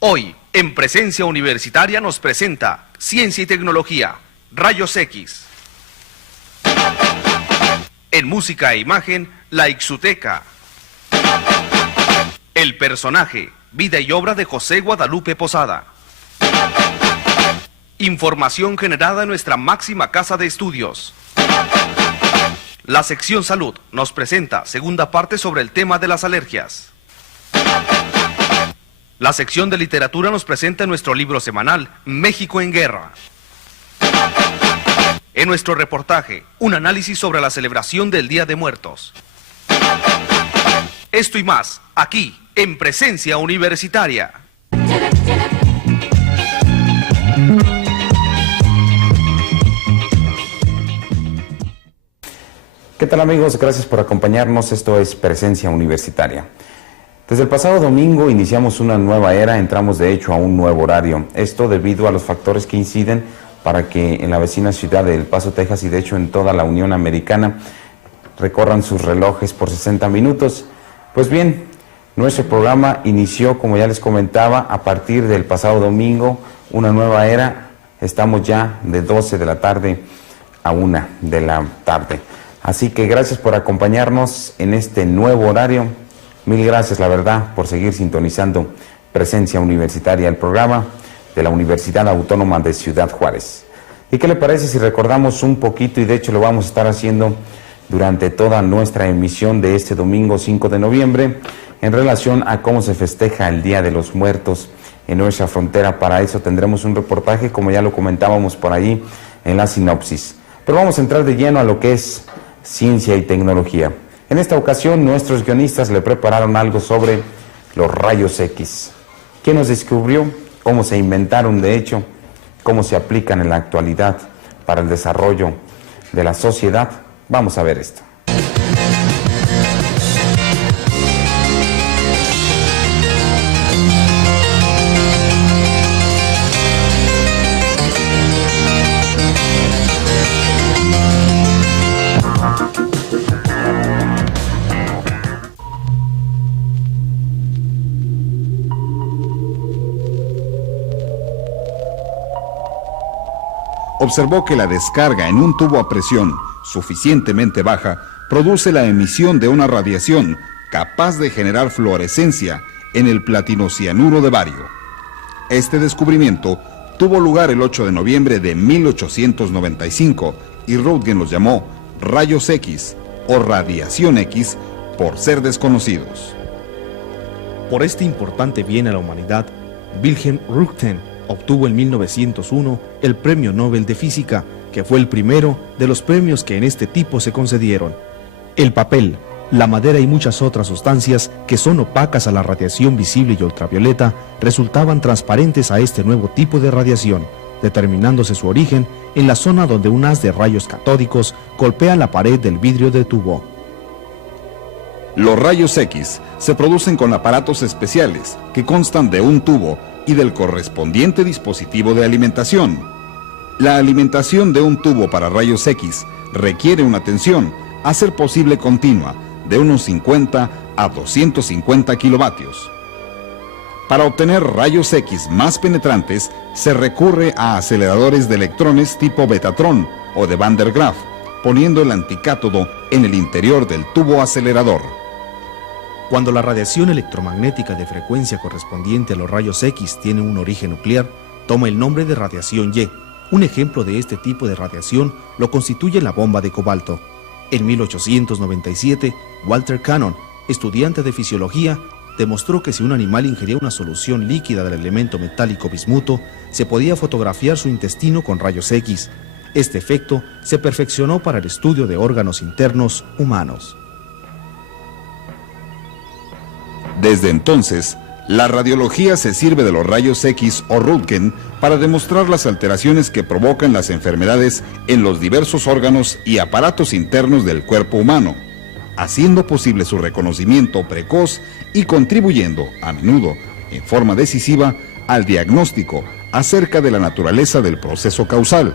Hoy, en Presencia Universitaria nos presenta Ciencia y Tecnología, Rayos X. En música e imagen, La Ixuteca. El personaje, vida y obra de José Guadalupe Posada. Información generada en nuestra máxima casa de estudios. La sección Salud nos presenta segunda parte sobre el tema de las alergias. La sección de Literatura nos presenta nuestro libro semanal, México en Guerra. En nuestro reportaje, un análisis sobre la celebración del Día de Muertos. Esto y más, aquí, en Presencia Universitaria. ¿Qué tal, amigos? Gracias por acompañarnos. Esto es Presencia Universitaria. Desde el pasado domingo iniciamos una nueva era, entramos de hecho a un nuevo horario. Esto debido a los factores que inciden para que en la vecina ciudad de El Paso, Texas, y de hecho en toda la Unión Americana, recorran sus relojes por 60 minutos. Pues bien, nuestro programa inició, como ya les comentaba, a partir del pasado domingo, una nueva era. Estamos ya de 12 de la tarde a 1 de la tarde. Así que gracias por acompañarnos en este nuevo horario. Mil gracias, la verdad, por seguir sintonizando Presencia Universitaria, el programa de la Universidad Autónoma de Ciudad Juárez. ¿Y qué le parece si recordamos un poquito, y de hecho lo vamos a estar haciendo durante toda nuestra emisión de este domingo 5 de noviembre, en relación a cómo se festeja el Día de los Muertos en nuestra frontera? Para eso tendremos un reportaje, como ya lo comentábamos por ahí en la sinopsis. Pero vamos a entrar de lleno a lo que es ciencia y tecnología. En esta ocasión nuestros guionistas le prepararon algo sobre los rayos X. ¿Quién nos descubrió? ¿Cómo se inventaron de hecho? ¿Cómo se aplican en la actualidad para el desarrollo de la sociedad? Vamos a ver esto. Observó que la descarga en un tubo a presión suficientemente baja produce la emisión de una radiación capaz de generar fluorescencia en el platinocianuro de bario. Este descubrimiento tuvo lugar el 8 de noviembre de 1895 y Röntgen los llamó rayos X o radiación X por ser desconocidos. Por este importante bien a la humanidad, Wilhelm Röntgen obtuvo en 1901 el Premio Nobel de Física, que fue el primero de los premios que en este tipo se concedieron. El papel, la madera y muchas otras sustancias que son opacas a la radiación visible y ultravioleta resultaban transparentes a este nuevo tipo de radiación, determinándose su origen en la zona donde un haz de rayos catódicos golpea la pared del vidrio del tubo. Los rayos X se producen con aparatos especiales que constan de un tubo y del correspondiente dispositivo de alimentación. La alimentación de un tubo para rayos X requiere una tensión, a ser posible continua, de unos 50 a 250 kilovatios. Para obtener rayos X más penetrantes, se recurre a aceleradores de electrones tipo Betatron o de Van der Graaf, poniendo el anticátodo en el interior del tubo acelerador. Cuando la radiación electromagnética de frecuencia correspondiente a los rayos X tiene un origen nuclear, toma el nombre de radiación Y. Un ejemplo de este tipo de radiación lo constituye la bomba de cobalto. En 1897, Walter Cannon, estudiante de fisiología, demostró que si un animal ingería una solución líquida del elemento metálico bismuto, se podía fotografiar su intestino con rayos X. Este efecto se perfeccionó para el estudio de órganos internos humanos. Desde entonces, la radiología se sirve de los rayos X o Röntgen para demostrar las alteraciones que provocan las enfermedades en los diversos órganos y aparatos internos del cuerpo humano, haciendo posible su reconocimiento precoz y contribuyendo, a menudo, en forma decisiva, al diagnóstico acerca de la naturaleza del proceso causal.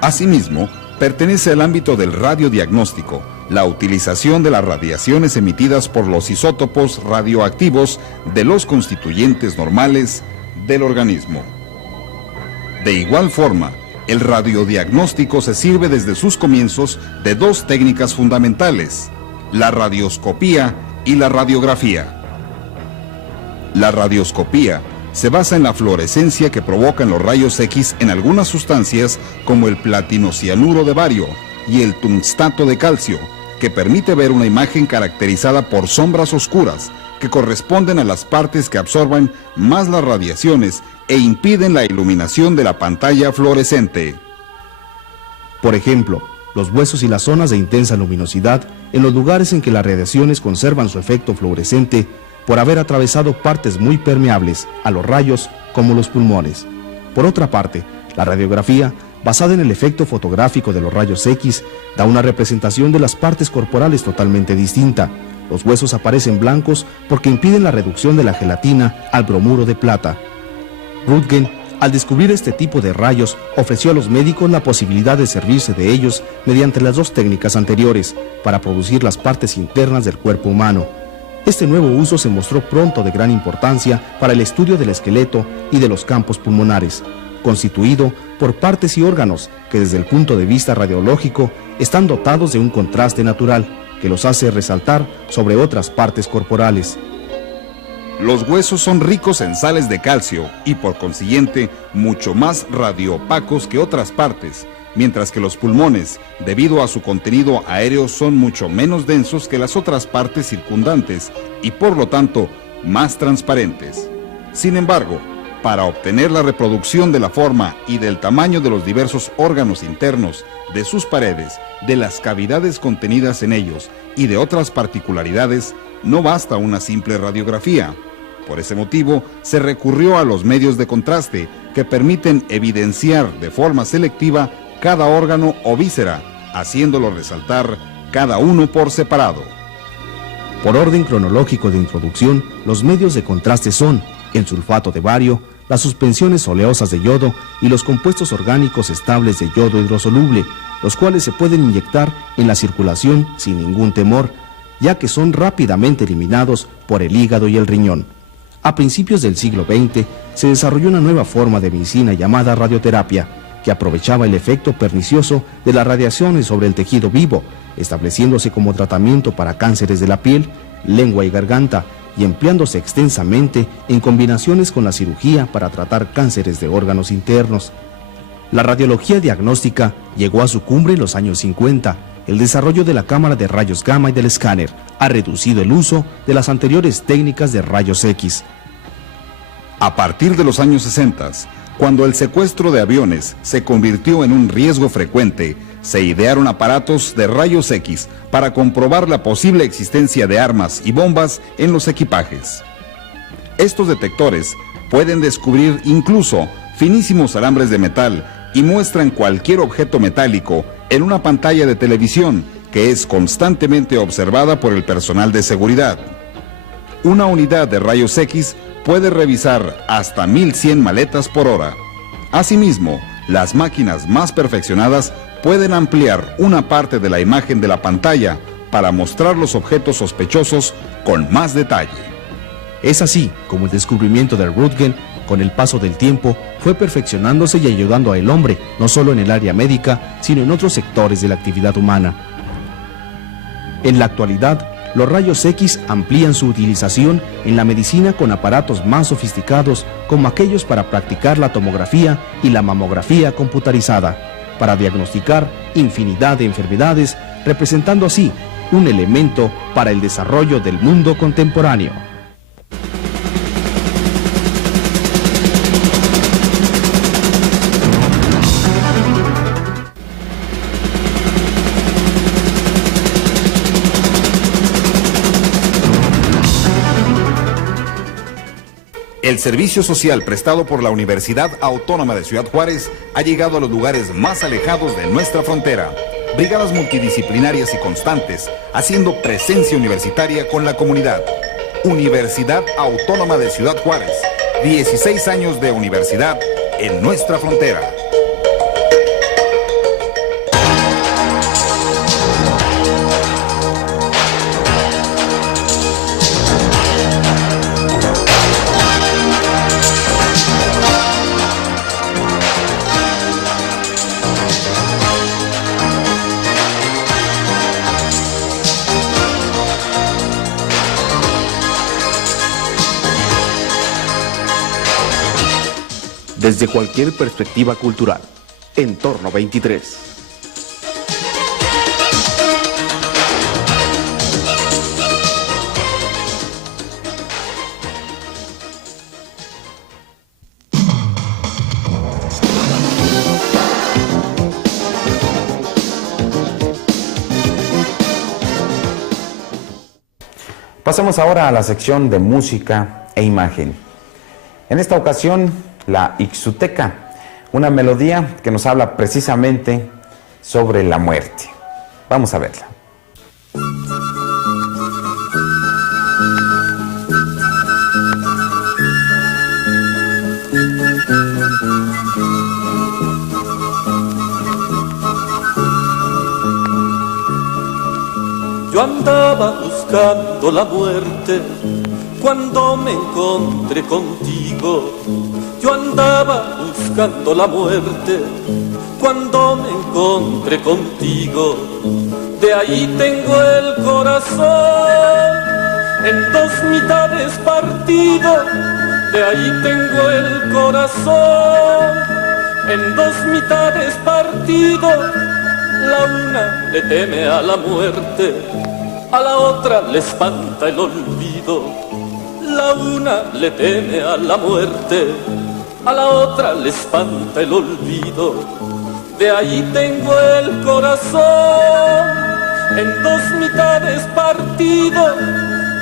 Asimismo, pertenece al ámbito del radiodiagnóstico, la utilización de las radiaciones emitidas por los isótopos radioactivos de los constituyentes normales del organismo. De igual forma, el radiodiagnóstico se sirve desde sus comienzos de dos técnicas fundamentales, la radioscopía y la radiografía. La radioscopía se basa en la fluorescencia que provocan los rayos X en algunas sustancias como el platinocianuro de bario y el tungstato de calcio, que permite ver una imagen caracterizada por sombras oscuras que corresponden a las partes que absorban más las radiaciones e impiden la iluminación de la pantalla fluorescente. Por ejemplo, los huesos y las zonas de intensa luminosidad en los lugares en que las radiaciones conservan su efecto fluorescente por haber atravesado partes muy permeables a los rayos como los pulmones. Por otra parte, la radiografía, basada en el efecto fotográfico de los rayos X, da una representación de las partes corporales totalmente distinta. Los huesos aparecen blancos porque impiden la reducción de la gelatina al bromuro de plata. Röntgen, al descubrir este tipo de rayos, ofreció a los médicos la posibilidad de servirse de ellos mediante las dos técnicas anteriores para producir las partes internas del cuerpo humano. Este nuevo uso se mostró pronto de gran importancia para el estudio del esqueleto y de los campos pulmonares, constituido por partes y órganos que desde el punto de vista radiológico están dotados de un contraste natural que los hace resaltar sobre otras partes corporales. Los huesos son ricos en sales de calcio y por consiguiente mucho más radioopacos que otras partes, mientras que los pulmones, debido a su contenido aéreo, son mucho menos densos que las otras partes circundantes y por lo tanto más transparentes. Sin embargo, para obtener la reproducción de la forma y del tamaño de los diversos órganos internos, de sus paredes, de las cavidades contenidas en ellos y de otras particularidades, no basta una simple radiografía. Por ese motivo, se recurrió a los medios de contraste que permiten evidenciar de forma selectiva cada órgano o víscera, haciéndolo resaltar cada uno por separado. Por orden cronológico de introducción, los medios de contraste son el sulfato de bario, las suspensiones oleosas de yodo y los compuestos orgánicos estables de yodo hidrosoluble, los cuales se pueden inyectar en la circulación sin ningún temor, ya que son rápidamente eliminados por el hígado y el riñón. A principios del siglo XX se desarrolló una nueva forma de medicina llamada radioterapia, que aprovechaba el efecto pernicioso de las radiaciones sobre el tejido vivo, estableciéndose como tratamiento para cánceres de la piel, lengua y garganta, y empleándose extensamente en combinaciones con la cirugía para tratar cánceres de órganos internos. La radiología diagnóstica llegó a su cumbre en los años 50. El desarrollo de la cámara de rayos gamma y del escáner ha reducido el uso de las anteriores técnicas de rayos X. A partir de los años 60, cuando el secuestro de aviones se convirtió en un riesgo frecuente, se idearon aparatos de rayos X para comprobar la posible existencia de armas y bombas en los equipajes. Estos detectores pueden descubrir incluso finísimos alambres de metal y muestran cualquier objeto metálico en una pantalla de televisión que es constantemente observada por el personal de seguridad. Una unidad de rayos X puede revisar hasta 1100 maletas por hora. Asimismo, las máquinas más perfeccionadas pueden ampliar una parte de la imagen de la pantalla para mostrar los objetos sospechosos con más detalle. Es así como el descubrimiento del Röntgen, con el paso del tiempo, fue perfeccionándose y ayudando al hombre, no solo en el área médica, sino en otros sectores de la actividad humana. En la actualidad, los rayos X amplían su utilización en la medicina con aparatos más sofisticados como aquellos para practicar la tomografía y la mamografía computarizada, para diagnosticar infinidad de enfermedades, representando así un elemento para el desarrollo del mundo contemporáneo. El servicio social prestado por la Universidad Autónoma de Ciudad Juárez ha llegado a los lugares más alejados de nuestra frontera. Brigadas multidisciplinarias y constantes, haciendo presencia universitaria con la comunidad. Universidad Autónoma de Ciudad Juárez, 16 años de universidad en nuestra frontera. desde cualquier perspectiva cultural. Entorno 23. Pasemos ahora a la sección de música e imagen. En esta ocasión, la Ixuteca, una melodía que nos habla precisamente sobre la muerte. Vamos a verla. Yo andaba buscando la muerte cuando me encontré contigo. Yo andaba buscando la muerte cuando me encontré contigo. De ahí tengo el corazón en dos mitades partido. De ahí tengo el corazón en dos mitades partido. La una le teme a la muerte, a la otra le espanta el olvido. La una le teme a la muerte, a la otra le espanta el olvido. De ahí tengo el corazón en dos mitades partido.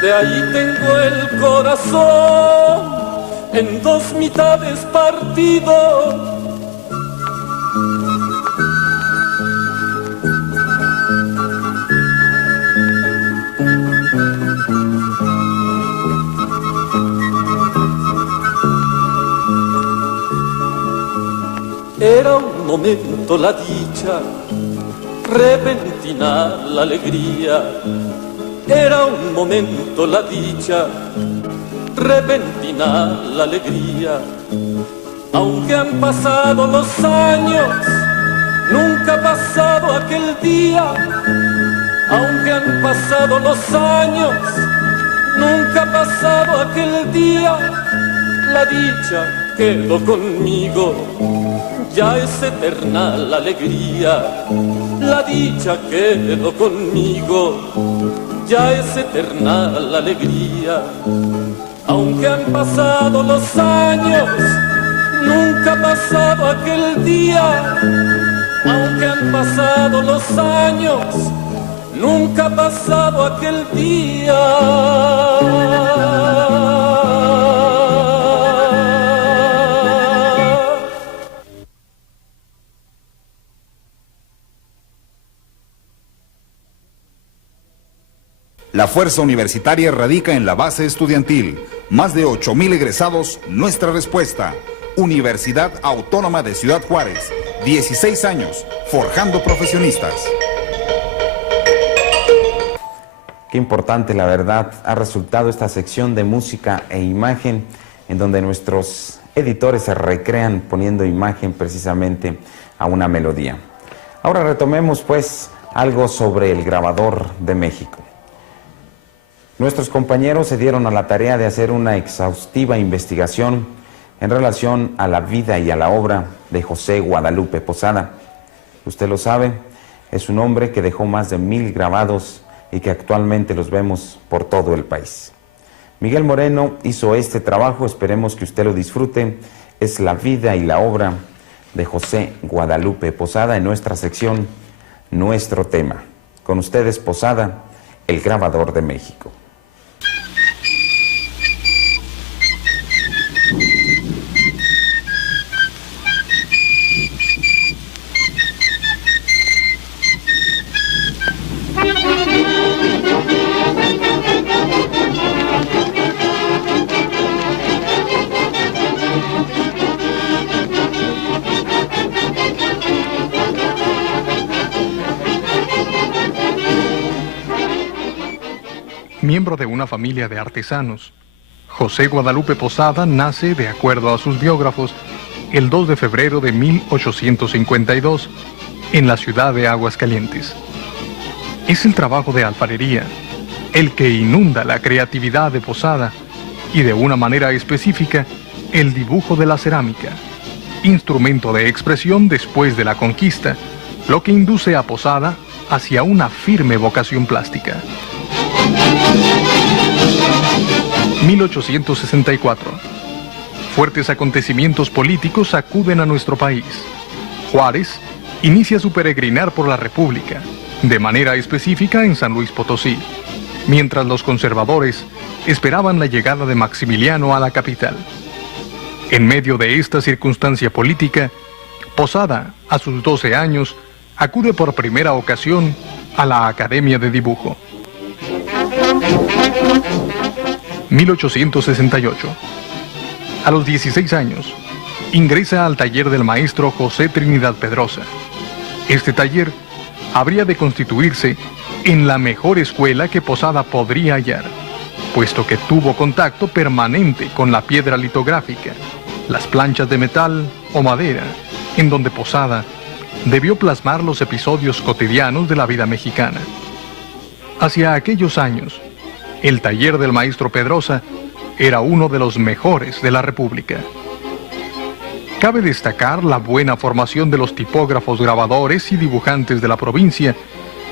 De ahí tengo el corazón en dos mitades partido. Era un momento la dicha, repentina la alegría. Era un momento la dicha, repentina la alegría. Aunque han pasado los años, nunca ha pasado aquel día. Aunque han pasado los años, nunca ha pasado aquel día. La dicha quedó conmigo, ya es eterna la alegría. La dicha quedó conmigo, ya es eterna la alegría. Aunque han pasado los años, nunca ha pasado aquel día. Aunque han pasado los años, nunca ha pasado aquel día. La fuerza universitaria radica en la base estudiantil. Más de 8,000 egresados, nuestra respuesta. Universidad Autónoma de Ciudad Juárez. 16 años, forjando profesionistas. Qué importante, la verdad, ha resultado esta sección de música e imagen, en donde nuestros editores se recrean poniendo imagen precisamente a una melodía. Ahora retomemos pues algo sobre el grabador de México. Nuestros compañeros se dieron a la tarea de hacer una exhaustiva investigación en relación a la vida y a la obra de José Guadalupe Posada. Usted lo sabe, es un hombre que dejó más de 1000 grabados y que actualmente los vemos por todo el país. Miguel Moreno hizo este trabajo, esperemos que usted lo disfrute. Es la vida y la obra de José Guadalupe Posada en nuestra sección Nuestro Tema. Con ustedes, Posada, el grabador de México. Miembro de una familia de artesanos, José Guadalupe Posada nace, de acuerdo a sus biógrafos, el 2 de febrero de 1852, en la ciudad de Aguascalientes. Es el trabajo de alfarería el que inunda la creatividad de Posada y, de una manera específica, el dibujo de la cerámica, instrumento de expresión después de la conquista, lo que induce a Posada hacia una firme vocación plástica. 1864. Fuertes acontecimientos políticos sacuden a nuestro país. Juárez inicia su peregrinar por la República, de manera específica en San Luis Potosí, mientras los conservadores esperaban la llegada de Maximiliano a la capital. En medio de esta circunstancia política, Posada, a sus 12 años, acude por primera ocasión a la Academia de Dibujo. 1868. A los 16 años, ingresa al taller del maestro José Trinidad Pedrosa. Este taller habría de constituirse en la mejor escuela que Posada podría hallar, puesto que tuvo contacto permanente con la piedra litográfica, las planchas de metal o madera, en donde Posada debió plasmar los episodios cotidianos de la vida mexicana. Hacia aquellos años, el taller del maestro Pedrosa era uno de los mejores de la República. Cabe destacar la buena formación de los tipógrafos, grabadores y dibujantes de la provincia,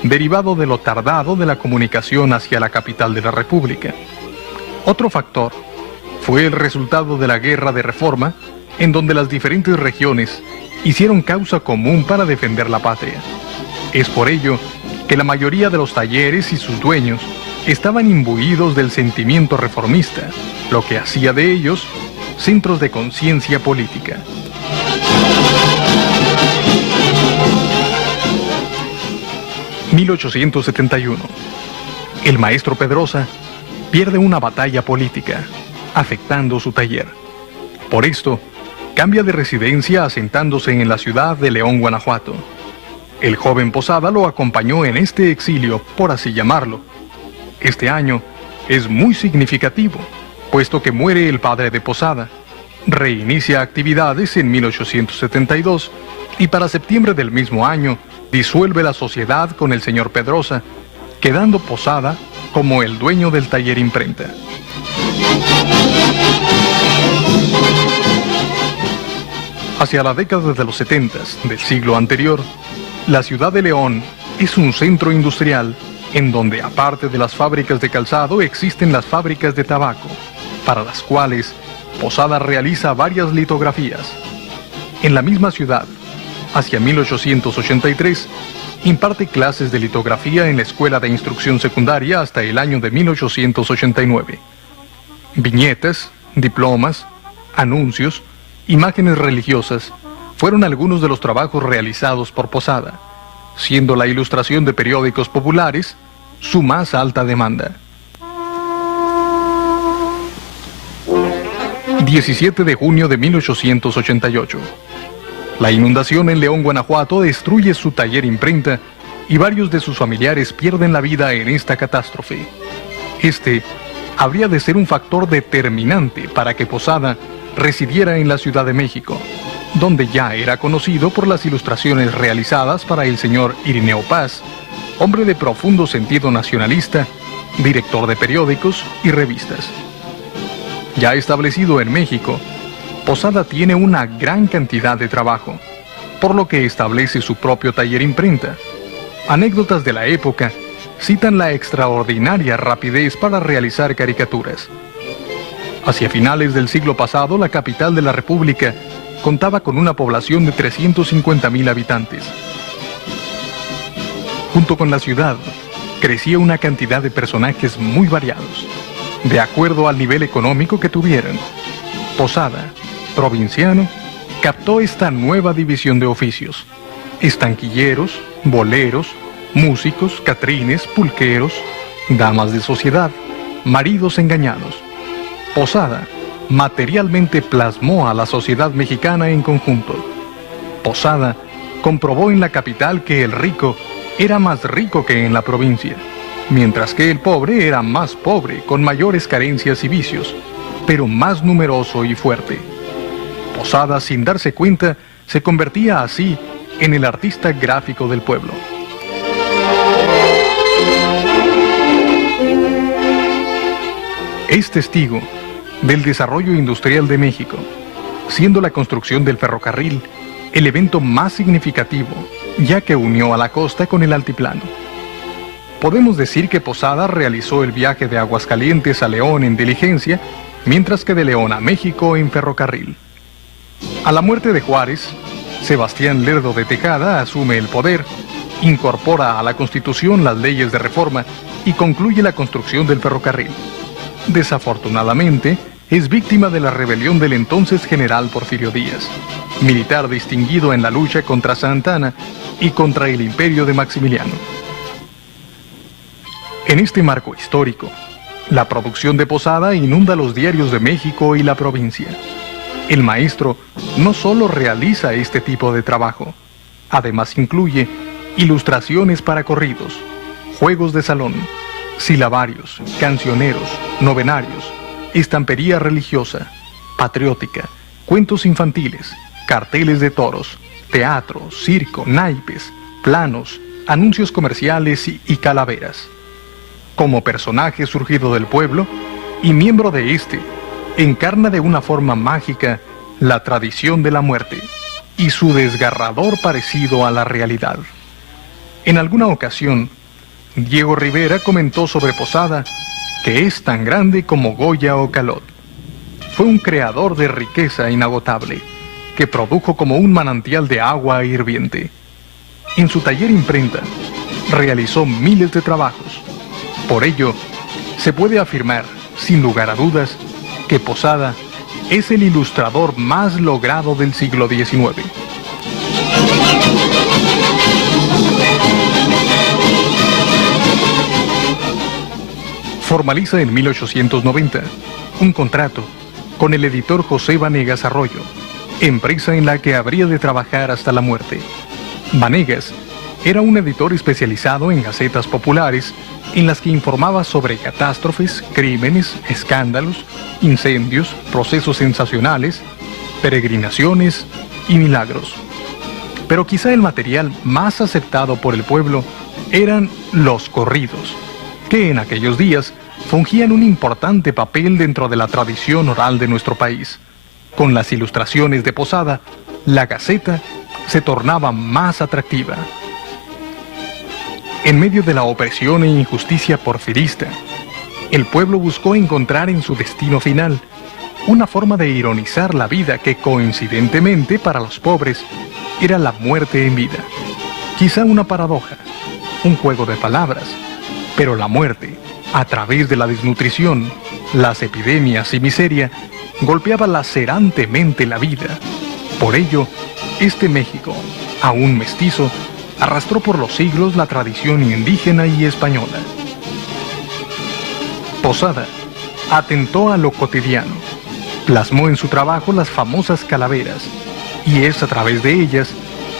derivado de lo tardado de la comunicación hacia la capital de la República. Otro factor fue el resultado de la Guerra de Reforma, en donde las diferentes regiones hicieron causa común para defender la patria. Es por ello que la mayoría de los talleres y sus dueños estaban imbuidos del sentimiento reformista, lo que hacía de ellos centros de conciencia política. ...1871... El maestro Pedrosa pierde una batalla política, afectando su taller. Por esto, cambia de residencia asentándose en la ciudad de León, Guanajuato. El joven Posada lo acompañó en este exilio, por así llamarlo. Este año es muy significativo, puesto que muere el padre de Posada. Reinicia actividades en 1872 y para septiembre del mismo año disuelve la sociedad con el señor Pedrosa, quedando Posada como el dueño del taller imprenta. Hacia la década de los 70 del siglo anterior, la ciudad de León es un centro industrial en donde, aparte de las fábricas de calzado, existen las fábricas de tabaco, para las cuales Posada realiza varias litografías. En la misma ciudad, hacia 1883, imparte clases de litografía en la Escuela de Instrucción Secundaria hasta el año de 1889. Viñetas, diplomas, anuncios, imágenes religiosas fueron algunos de los trabajos realizados por Posada, siendo la ilustración de periódicos populares su más alta demanda. 17 de junio de 1888. La inundación en León, Guanajuato, destruye su taller imprenta y varios de sus familiares pierden la vida en esta catástrofe. Este habría de ser un factor determinante para que Posada residiera en la Ciudad de México, donde ya era conocido por las ilustraciones realizadas para el señor Irineo Paz, hombre de profundo sentido nacionalista, director de periódicos y revistas. Ya establecido en México, Posada tiene una gran cantidad de trabajo, por lo que establece su propio taller imprenta. Anécdotas de la época citan la extraordinaria rapidez para realizar caricaturas. Hacia finales del siglo pasado, la capital de la República contaba con una población de 350,000 habitantes. Junto con la ciudad, crecía una cantidad de personajes muy variados, de acuerdo al nivel económico que tuvieran. Posada, provinciano, captó esta nueva división de oficios: estanquilleros, boleros, músicos, catrines, pulqueros, damas de sociedad, maridos engañados. Posada materialmente plasmó a la sociedad mexicana en conjunto. Posada comprobó en la capital que el rico era más rico que en la provincia, mientras que el pobre era más pobre, con mayores carencias y vicios, pero más numeroso y fuerte. Posada, sin darse cuenta, se convertía así en el artista gráfico del pueblo. Es testigo del desarrollo industrial de México, siendo la construcción del ferrocarril el evento más significativo, ya que unió a la costa con el altiplano. Podemos decir que Posada realizó el viaje de Aguascalientes a León en diligencia, mientras que de León a México en ferrocarril. A la muerte de Juárez, Sebastián Lerdo de Tejada asume el poder, incorpora a la Constitución las leyes de reforma y concluye la construcción del ferrocarril. Desafortunadamente, es víctima de la rebelión del entonces general Porfirio Díaz, militar distinguido en la lucha contra Santa Anna y contra el imperio de Maximiliano. En este marco histórico, la producción de Posada inunda los diarios de México y la provincia. El maestro no solo realiza este tipo de trabajo, además incluye ilustraciones para corridos, juegos de salón, silabarios, cancioneros, novenarios, estampería religiosa, patriótica, cuentos infantiles, carteles de toros, teatro, circo, naipes, planos, anuncios comerciales y calaveras. Como personaje surgido del pueblo y miembro de este, encarna de una forma mágica la tradición de la muerte y su desgarrador parecido a la realidad. En alguna ocasión, Diego Rivera comentó sobre Posada que es tan grande como Goya o Calot. Fue un creador de riqueza inagotable, que produjo como un manantial de agua hirviente. En su taller imprenta, realizó miles de trabajos. Por ello, se puede afirmar, sin lugar a dudas, que Posada es el ilustrador más logrado del siglo XIX. Formaliza en 1890 un contrato con el editor José Vanegas Arroyo, empresa en la que habría de trabajar hasta la muerte. Vanegas era un editor especializado en gacetas populares en las que informaba sobre catástrofes, crímenes, escándalos, incendios, procesos sensacionales, peregrinaciones y milagros. Pero quizá el material más aceptado por el pueblo eran los corridos, que en aquellos días fungían un importante papel dentro de la tradición oral de nuestro país. Con las ilustraciones de Posada, la Gaceta se tornaba más atractiva. En medio de la opresión e injusticia porfirista, el pueblo buscó encontrar en su destino final una forma de ironizar la vida que coincidentemente para los pobres era la muerte en vida. Quizá una paradoja, un juego de palabras, pero la muerte, a través de la desnutrición, las epidemias y miseria, golpeaba lacerantemente la vida. Por ello, este México, aún mestizo, arrastró por los siglos la tradición indígena y española. Posada atentó a lo cotidiano, plasmó en su trabajo las famosas calaveras, y es a través de ellas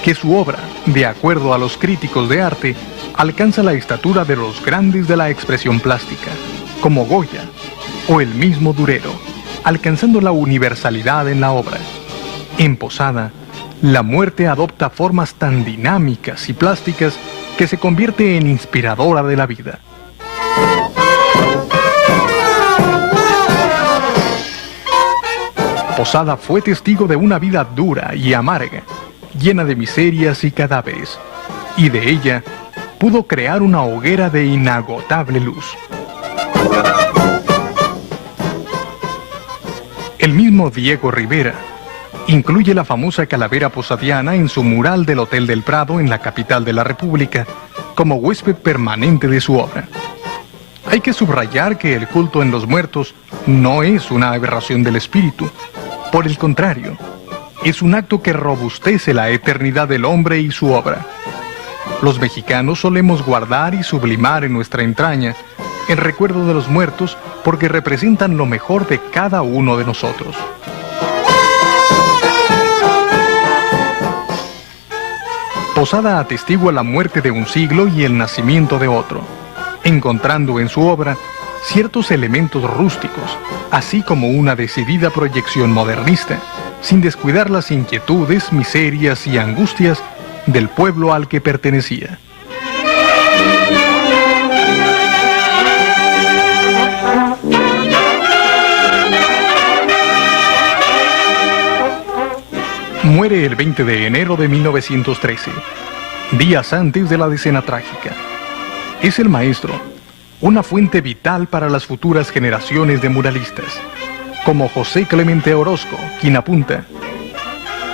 que su obra, de acuerdo a los críticos de arte, alcanza la estatura de los grandes de la expresión plástica, como Goya o el mismo Durero, alcanzando la universalidad en la obra. En Posada, la muerte adopta formas tan dinámicas y plásticas que se convierte en inspiradora de la vida. Posada fue testigo de una vida dura y amarga, llena de miserias y cadáveres, y de ella pudo crear una hoguera de inagotable luz. El mismo Diego Rivera incluye la famosa calavera posadiana en su mural del Hotel del Prado en la capital de la República, como huésped permanente de su obra. Hay que subrayar que el culto en los muertos no es una aberración del espíritu. Por el contrario, es un acto que robustece la eternidad del hombre y su obra. Los mexicanos solemos guardar y sublimar en nuestra entraña el recuerdo de los muertos porque representan lo mejor de cada uno de nosotros. Posada atestigua la muerte de un siglo y el nacimiento de otro, encontrando en su obra ciertos elementos rústicos, así como una decidida proyección modernista, sin descuidar las inquietudes, miserias y angustias del pueblo al que pertenecía. Muere el 20 de enero de 1913, días antes de la decena trágica. Es el maestro, una fuente vital para las futuras generaciones de muralistas, como José Clemente Orozco, quien apunta: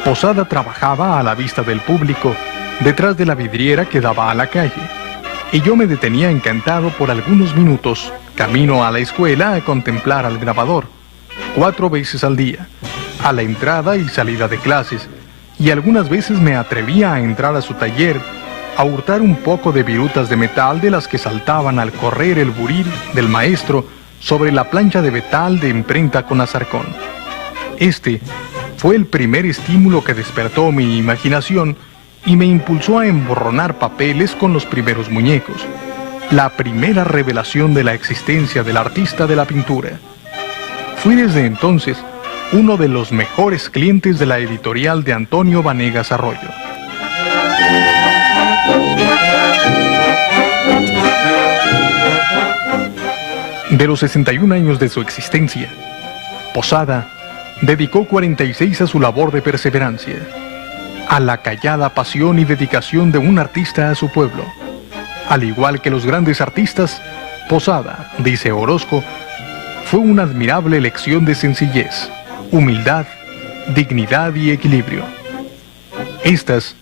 Posada trabajaba a la vista del público detrás de la vidriera que daba a la calle, y yo me detenía encantado por algunos minutos, camino a la escuela, a contemplar al grabador, 4 veces al día, a la entrada y salida de clases, y algunas veces me atrevía a entrar a su taller, a hurtar un poco de virutas de metal de las que saltaban al correr el buril del maestro sobre la plancha de metal de imprenta con azarcón. Este fue el primer estímulo que despertó mi imaginación y me impulsó a emborronar papeles con los primeros muñecos, la primera revelación de la existencia del artista de la pintura. Fui desde entonces uno de los mejores clientes de la editorial de Antonio Vanegas Arroyo. De los 61 años de su existencia, Posada dedicó 46 a su labor de perseverancia, a la callada pasión y dedicación de un artista a su pueblo. Al igual que los grandes artistas, Posada, dice Orozco, fue una admirable lección de sencillez, humildad, dignidad y equilibrio. Estas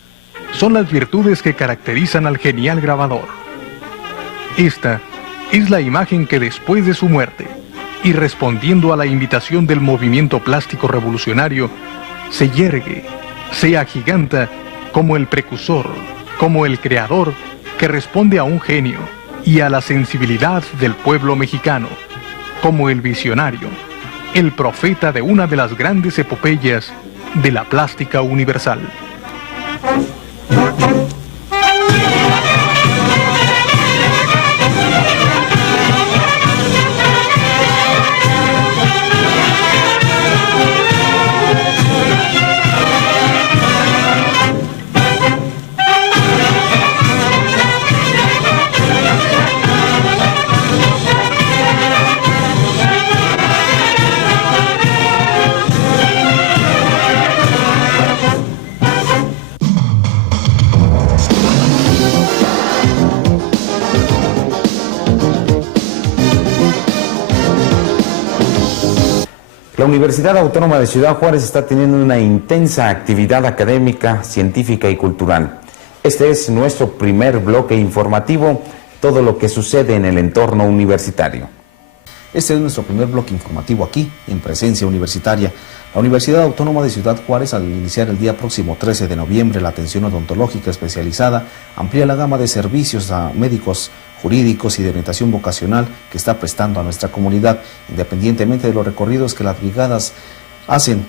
son las virtudes que caracterizan al genial grabador. Esta es la imagen que después de su muerte, y respondiendo a la invitación del movimiento plástico revolucionario, se yergue, se agiganta como el precursor, como el creador que responde a un genio y a la sensibilidad del pueblo mexicano, como el visionario, el profeta de una de las grandes epopeyas de la plástica universal. La Universidad Autónoma de Ciudad Juárez está teniendo una intensa actividad académica, científica y cultural. Este es nuestro primer bloque informativo, todo lo que sucede en el entorno universitario. Este es nuestro primer bloque informativo aquí, en Presencia Universitaria. La Universidad Autónoma de Ciudad Juárez, al iniciar el día próximo 13 de noviembre la atención odontológica especializada, amplía la gama de servicios a médicos, jurídicos y de orientación vocacional que está prestando a nuestra comunidad, independientemente de los recorridos que las brigadas hacen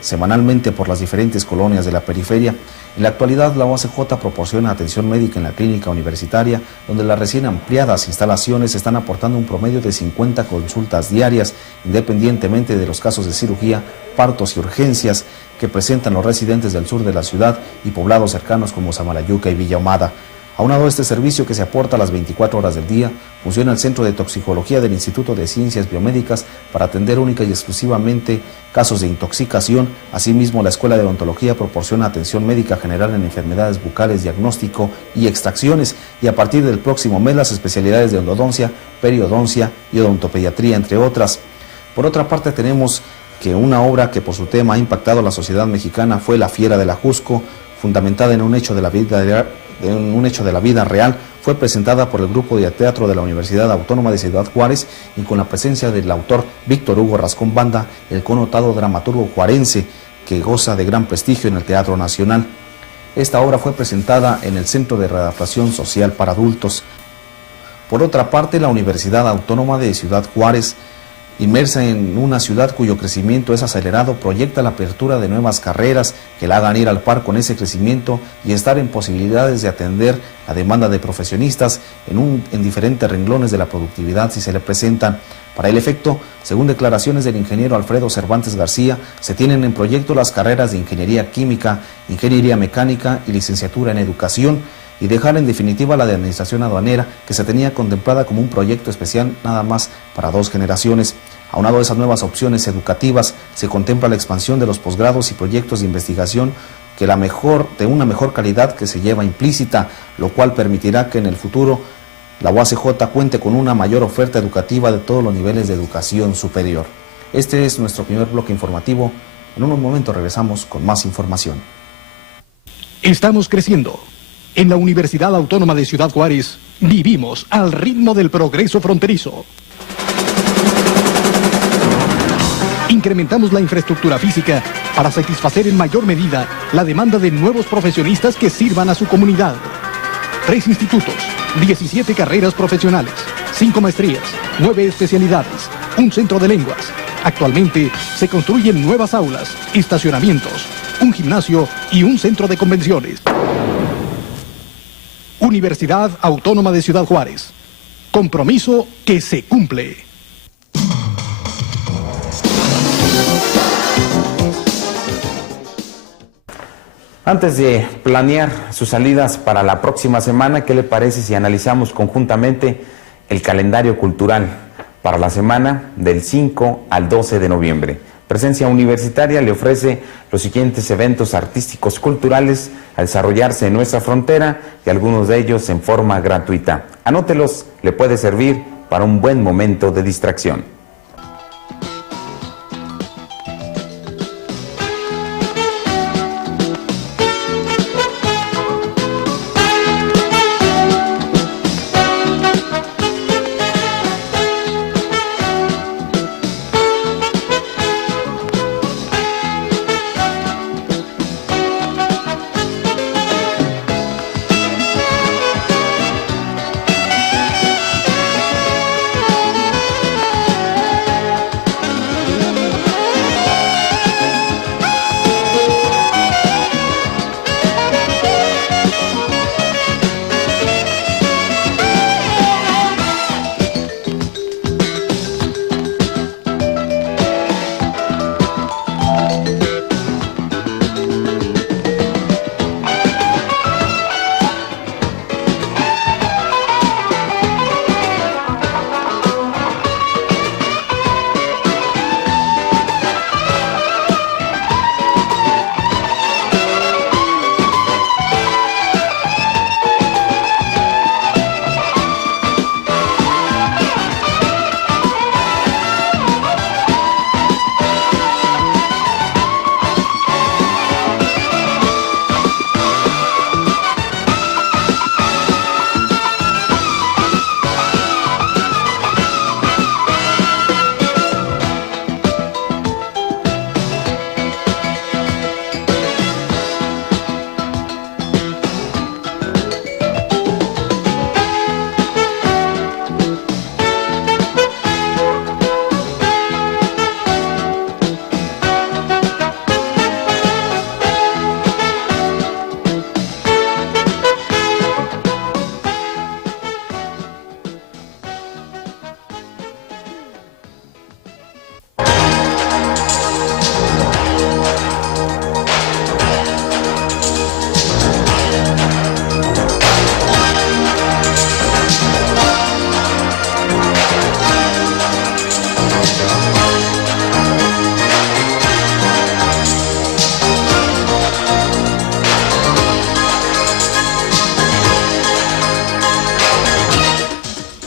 semanalmente por las diferentes colonias de la periferia. En la actualidad, la UACJ proporciona atención médica en la clínica universitaria, donde las recién ampliadas instalaciones están aportando un promedio de 50 consultas diarias, independientemente de los casos de cirugía, partos y urgencias que presentan los residentes del sur de la ciudad y poblados cercanos como Samalayuca y Villa Ahumada. Aunado a este servicio que se aporta a las 24 horas del día, funciona el Centro de Toxicología del Instituto de Ciencias Biomédicas para atender única y exclusivamente casos de intoxicación. Asimismo, la Escuela de Odontología proporciona atención médica general en enfermedades bucales, diagnóstico y extracciones, y a partir del próximo mes las especialidades de endodoncia, periodoncia y odontopediatría, entre otras. Por otra parte, tenemos que una obra que por su tema ha impactado a la sociedad mexicana fue La Fiera del Ajusco, fundamentada en un hecho de la vida real, fue presentada por el grupo de teatro de la Universidad Autónoma de Ciudad Juárez y con la presencia del autor Víctor Hugo Rascón Banda, el connotado dramaturgo juarense que goza de gran prestigio en el Teatro Nacional. Esta obra fue presentada en el Centro de Readaptación Social para Adultos. Por otra parte, la Universidad Autónoma de Ciudad Juárez, inmersa en una ciudad cuyo crecimiento es acelerado, proyecta la apertura de nuevas carreras que la hagan ir al par con ese crecimiento y estar en posibilidades de atender la demanda de profesionistas en diferentes renglones de la productividad si se le presentan. Para el efecto, según declaraciones del ingeniero Alfredo Cervantes García, se tienen en proyecto las carreras de Ingeniería Química, Ingeniería Mecánica y Licenciatura en Educación, y dejar en definitiva la de administración aduanera, que se tenía contemplada como un proyecto especial nada más para 2 generaciones. Aunado a esas nuevas opciones educativas, se contempla la expansión de los posgrados y proyectos de investigación de una mejor calidad que se lleva implícita, lo cual permitirá que en el futuro la UACJ cuente con una mayor oferta educativa de todos los niveles de educación superior. Este es nuestro primer bloque informativo. En unos momentos regresamos con más información. Estamos creciendo. En la Universidad Autónoma de Ciudad Juárez vivimos al ritmo del progreso fronterizo. Incrementamos la infraestructura física para satisfacer en mayor medida la demanda de nuevos profesionistas que sirvan a su comunidad. 3 institutos, 17 carreras profesionales, 5 maestrías, 9 especialidades, un centro de lenguas. Actualmente se construyen nuevas aulas, estacionamientos, un gimnasio y un centro de convenciones. Universidad Autónoma de Ciudad Juárez. Compromiso que se cumple. Antes de planear sus salidas para la próxima semana, ¿qué le parece si analizamos conjuntamente el calendario cultural para la semana del 5 al 12 de noviembre? Presencia Universitaria le ofrece los siguientes eventos artísticos culturales a desarrollarse en nuestra frontera y algunos de ellos en forma gratuita. Anótelos, le puede servir para un buen momento de distracción.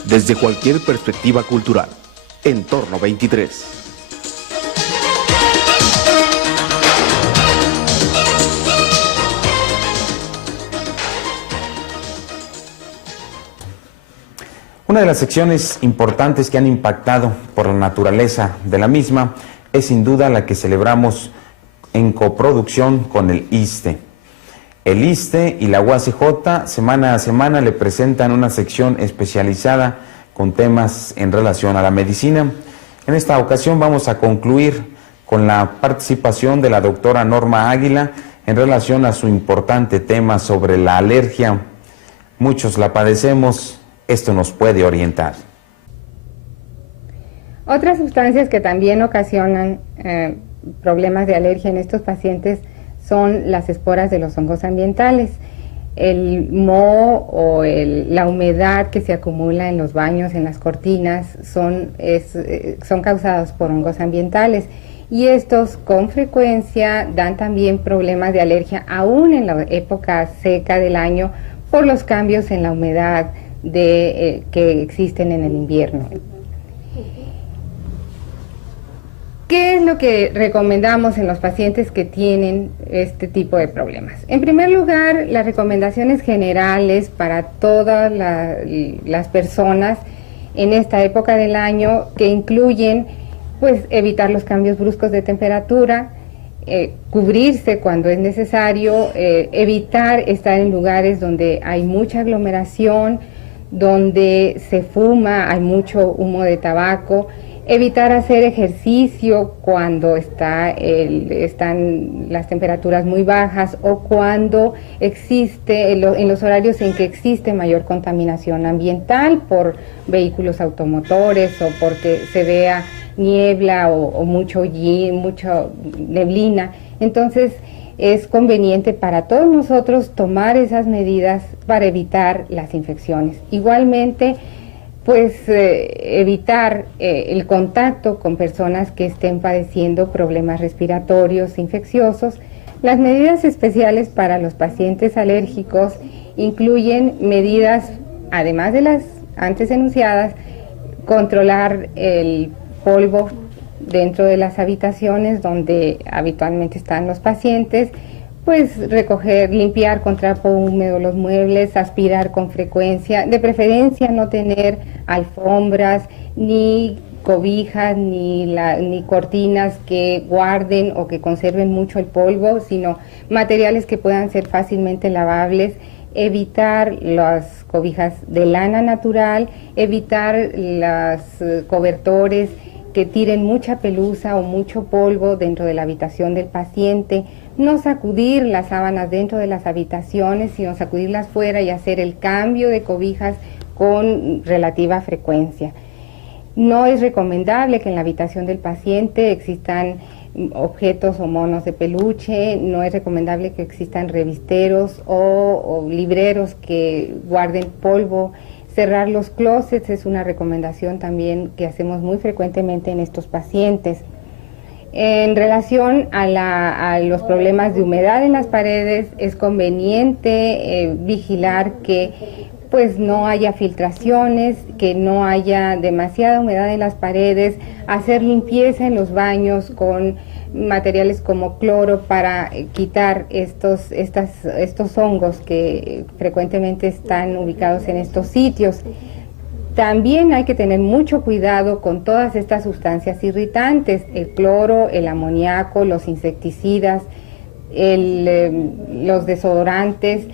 Desde cualquier perspectiva cultural. Entorno 23. Una de las secciones importantes que han impactado por la naturaleza de la misma es sin duda la que celebramos en coproducción con el ISSSTE. El ISSSTE y la UACJ semana a semana le presentan una sección especializada con temas en relación a la medicina. En esta ocasión vamos a concluir con la participación de la doctora Norma Águila en relación a su importante tema sobre la alergia. Muchos la padecemos, esto nos puede orientar. Otras sustancias que también ocasionan problemas de alergia en estos pacientes son las esporas de los hongos ambientales. el moho o la humedad que se acumula en los baños, en las cortinas, son causados por hongos ambientales. Y estos con frecuencia dan también problemas de alergia, aún en la época seca del año, por los cambios en la humedad que existen en el invierno. ¿Qué es lo que recomendamos en los pacientes que tienen este tipo de problemas? En primer lugar, las recomendaciones generales para todas las personas en esta época del año, que incluyen pues evitar los cambios bruscos de temperatura, cubrirse cuando es necesario, evitar estar en lugares donde hay mucha aglomeración, donde se fuma, hay mucho humo de tabaco, evitar hacer ejercicio cuando están las temperaturas muy bajas o cuando existe, en los horarios en que existe mayor contaminación ambiental por vehículos automotores o porque se vea niebla o mucho neblina. Entonces es conveniente para todos nosotros tomar esas medidas para evitar las infecciones. Igualmente, pues evitar el contacto con personas que estén padeciendo problemas respiratorios infecciosos. Las medidas especiales para los pacientes alérgicos incluyen medidas, además de las antes enunciadas, controlar el polvo dentro de las habitaciones donde habitualmente están los pacientes, pues limpiar con trapo húmedo los muebles, aspirar con frecuencia, de preferencia no tener alfombras, ni cobijas, ni cortinas que guarden o que conserven mucho el polvo, sino materiales que puedan ser fácilmente lavables, evitar las cobijas de lana natural, evitar los cobertores que tiren mucha pelusa o mucho polvo dentro de la habitación del paciente, no sacudir las sábanas dentro de las habitaciones, sino sacudirlas fuera y hacer el cambio de cobijas con relativa frecuencia. No es recomendable que en la habitación del paciente existan objetos o monos de peluche, no es recomendable que existan revisteros o libreros que guarden polvo. Cerrar los closets es una recomendación también que hacemos muy frecuentemente en estos pacientes. En relación a los problemas de humedad en las paredes, es conveniente vigilar que pues no haya filtraciones, que no haya demasiada humedad en las paredes, hacer limpieza en los baños con materiales como cloro para quitar estos hongos que frecuentemente están ubicados en estos sitios. También hay que tener mucho cuidado con todas estas sustancias irritantes, el cloro, el amoníaco, los insecticidas, los desodorantes.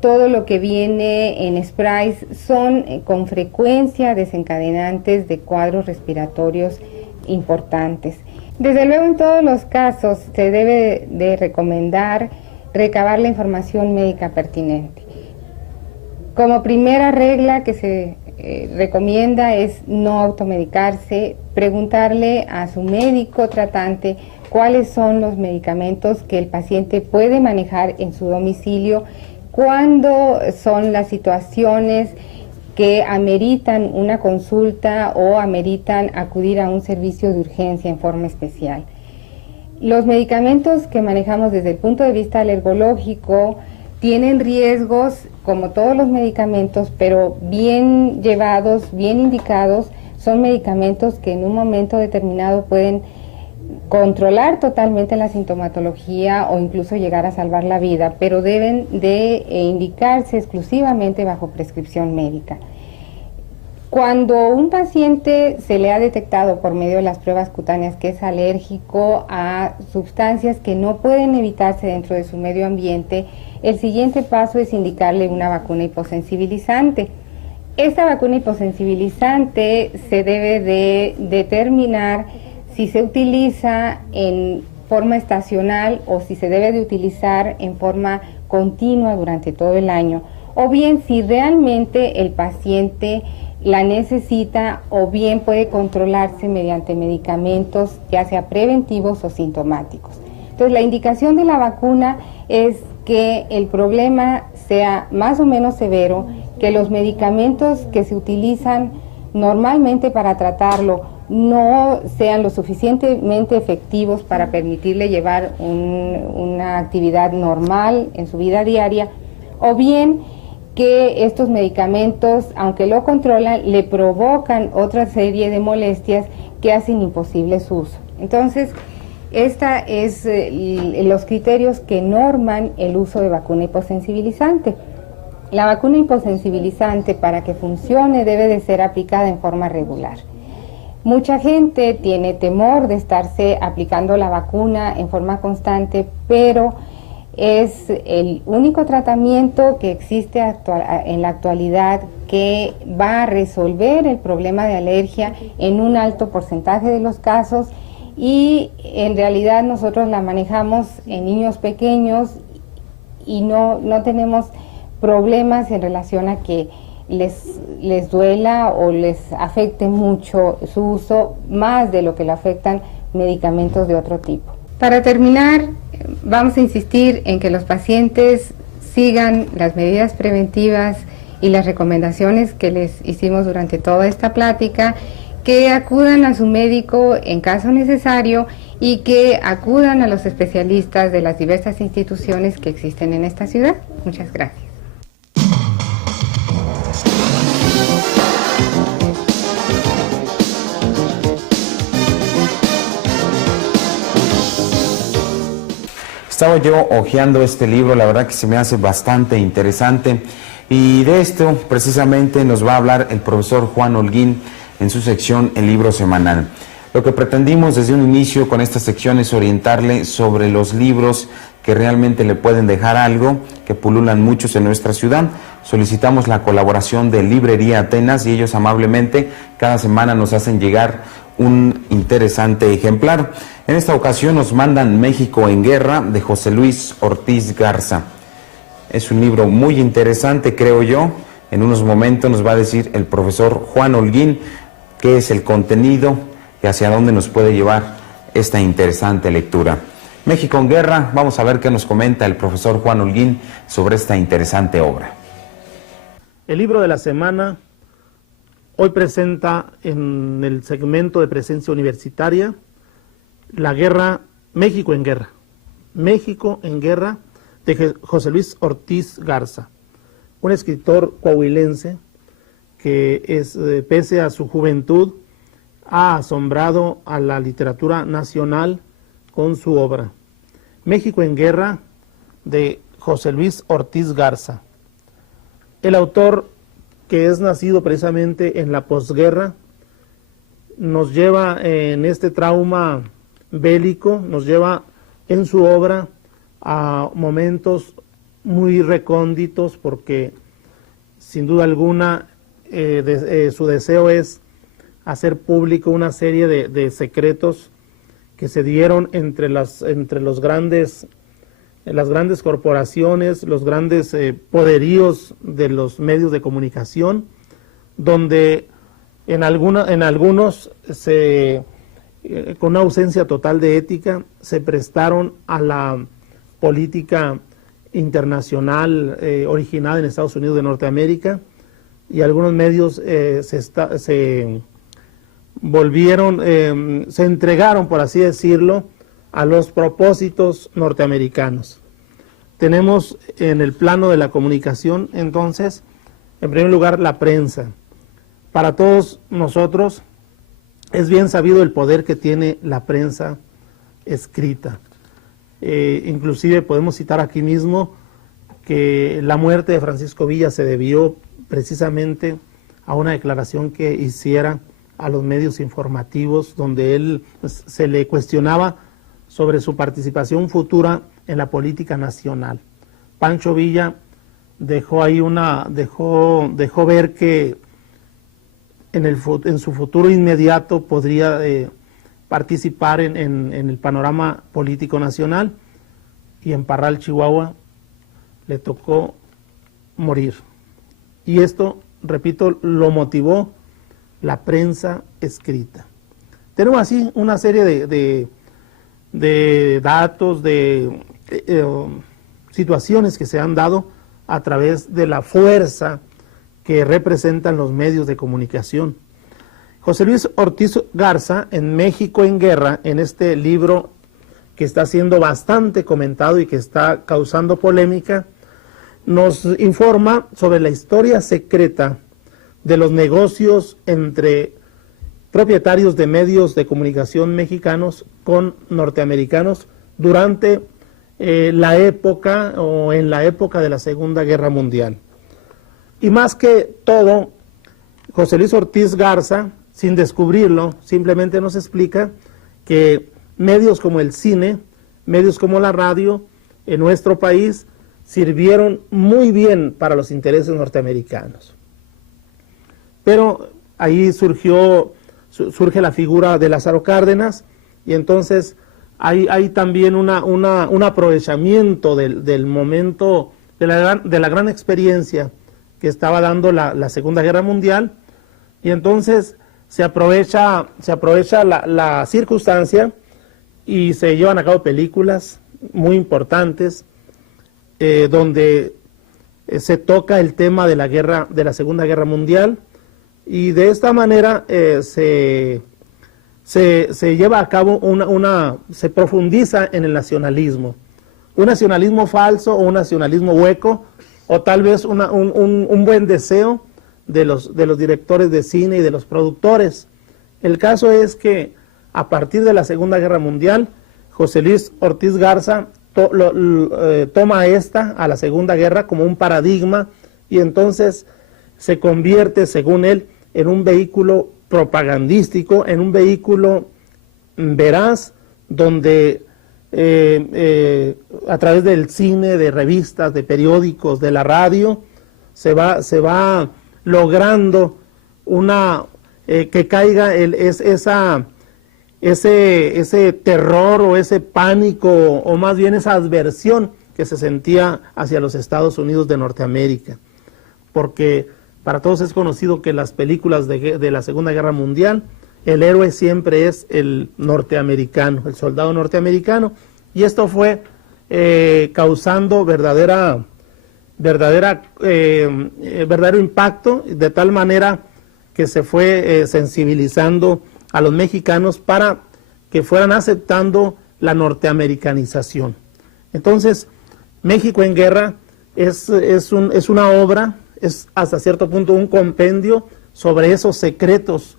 Todo lo que viene en sprays son con frecuencia desencadenantes de cuadros respiratorios importantes. Desde luego, en todos los casos se debe de recomendar recabar la información médica pertinente. Como primera regla que se recomienda es no automedicarse, preguntarle a su médico tratante cuáles son los medicamentos que el paciente puede manejar en su domicilio, cuándo son las situaciones que ameritan una consulta o ameritan acudir a un servicio de urgencia en forma especial. Los medicamentos que manejamos desde el punto de vista alergológico tienen riesgos como todos los medicamentos, pero bien llevados, bien indicados, son medicamentos que en un momento determinado pueden controlar totalmente la sintomatología o incluso llegar a salvar la vida, pero deben de indicarse exclusivamente bajo prescripción médica. Cuando un paciente se le ha detectado por medio de las pruebas cutáneas que es alérgico a sustancias que no pueden evitarse dentro de su medio ambiente, el siguiente paso es indicarle una vacuna hiposensibilizante. Esta vacuna hiposensibilizante se debe de determinar si se utiliza en forma estacional o si se debe de utilizar en forma continua durante todo el año, o bien si realmente el paciente la necesita o bien puede controlarse mediante medicamentos, ya sea preventivos o sintomáticos. Entonces, la indicación de la vacuna es que el problema sea más o menos severo, que los medicamentos que se utilizan normalmente para tratarlo no sean lo suficientemente efectivos para permitirle llevar una actividad normal en su vida diaria, o bien que estos medicamentos, aunque lo controlan, le provocan otra serie de molestias que hacen imposible su uso. Entonces, esta es los criterios que norman el uso de vacuna hiposensibilizante. La vacuna hiposensibilizante, para que funcione, debe de ser aplicada en forma regular. Mucha gente tiene temor de estarse aplicando la vacuna en forma constante, pero es el único tratamiento que existe en la actualidad que va a resolver el problema de alergia en un alto porcentaje de los casos, y en realidad nosotros la manejamos en niños pequeños y no tenemos problemas en relación a que les duela o les afecte mucho su uso, más de lo que le afectan medicamentos de otro tipo. Para terminar, vamos a insistir en que los pacientes sigan las medidas preventivas y las recomendaciones que les hicimos durante toda esta plática, que acudan a su médico en caso necesario y que acudan a los especialistas de las diversas instituciones que existen en esta ciudad. Muchas gracias. Estaba yo hojeando este libro, la verdad que se me hace bastante interesante, y de esto precisamente nos va a hablar el profesor Juan Holguín en su sección El Libro Semanal. Lo que pretendimos desde un inicio con esta sección es orientarle sobre los libros que realmente le pueden dejar algo, que pululan muchos en nuestra ciudad. Solicitamos la colaboración de Librería Atenas y ellos amablemente cada semana nos hacen llegar un interesante ejemplar. En esta ocasión nos mandan México en Guerra, de José Luis Ortiz Garza. Es un libro muy interesante, creo yo. En unos momentos nos va a decir el profesor Juan Holguín qué es el contenido y hacia dónde nos puede llevar esta interesante lectura. México en Guerra, vamos a ver qué nos comenta el profesor Juan Holguín sobre esta interesante obra. El libro de la semana hoy presenta en el segmento de presencia universitaria La Guerra, México en Guerra. México en Guerra, de José Luis Ortiz Garza, un escritor coahuilense que pese a su juventud ha asombrado a la literatura nacional con su obra. México en Guerra, de José Luis Ortiz Garza. El autor, que es nacido precisamente en la posguerra, nos lleva en este trauma bélico, nos lleva en su obra a momentos muy recónditos, porque sin duda alguna su deseo es hacer público una serie de secretos que se dieron entre las grandes corporaciones, los grandes poderíos de los medios de comunicación, donde en algunos con una ausencia total de ética se prestaron a la política internacional originada en Estados Unidos de Norteamérica, y algunos medios se entregaron, por así decirlo, a los propósitos norteamericanos. Tenemos en el plano de la comunicación, entonces, en primer lugar, la prensa. Para todos nosotros es bien sabido el poder que tiene la prensa escrita. Inclusive podemos citar aquí mismo que la muerte de Francisco Villa se debió precisamente a una declaración que hiciera a los medios informativos, donde él se le cuestionaba sobre su participación futura en la política nacional. Pancho Villa dejó ver que en su futuro inmediato podría participar en el panorama político nacional, y en Parral, Chihuahua, le tocó morir. Y esto, repito, lo motivó la prensa escrita. Tenemos así una serie de datos, de situaciones que se han dado a través de la fuerza que representan los medios de comunicación. José Luis Ortiz Garza, en México en Guerra, en este libro que está siendo bastante comentado y que está causando polémica, nos informa sobre la historia secreta de los negocios entre propietarios de medios de comunicación mexicanos con norteamericanos durante la época o en la época de la Segunda Guerra Mundial. Y más que todo, José Luis Ortiz Garza, sin descubrirlo, simplemente nos explica que medios como el cine, medios como la radio, en nuestro país sirvieron muy bien para los intereses norteamericanos. Pero ahí surge la figura de Lázaro Cárdenas, y entonces hay también un aprovechamiento del momento, de la gran experiencia que estaba dando la Segunda Guerra Mundial, y entonces se aprovecha la circunstancia y se llevan a cabo películas muy importantes donde se toca el tema de la Segunda Guerra Mundial, y de esta manera se lleva a cabo se profundiza en el nacionalismo, un nacionalismo falso o un nacionalismo hueco, o tal vez un buen deseo de los directores de cine y de los productores. El caso es que a partir de la Segunda Guerra Mundial, José Luis Ortiz Garza toma a la Segunda Guerra como un paradigma, y entonces se convierte, según él, en un vehículo propagandístico, en un vehículo veraz, donde a través del cine, de revistas, de periódicos, de la radio, se va logrando que caiga ese terror o ese pánico, o más bien esa adversión que se sentía hacia los Estados Unidos de Norteamérica. Porque para todos es conocido que las películas de la Segunda Guerra Mundial, el héroe siempre es el norteamericano, el soldado norteamericano, y esto fue causando verdadero impacto, de tal manera que se fue sensibilizando a los mexicanos para que fueran aceptando la norteamericanización. Entonces, México en Guerra es una obra, es hasta cierto punto un compendio sobre esos secretos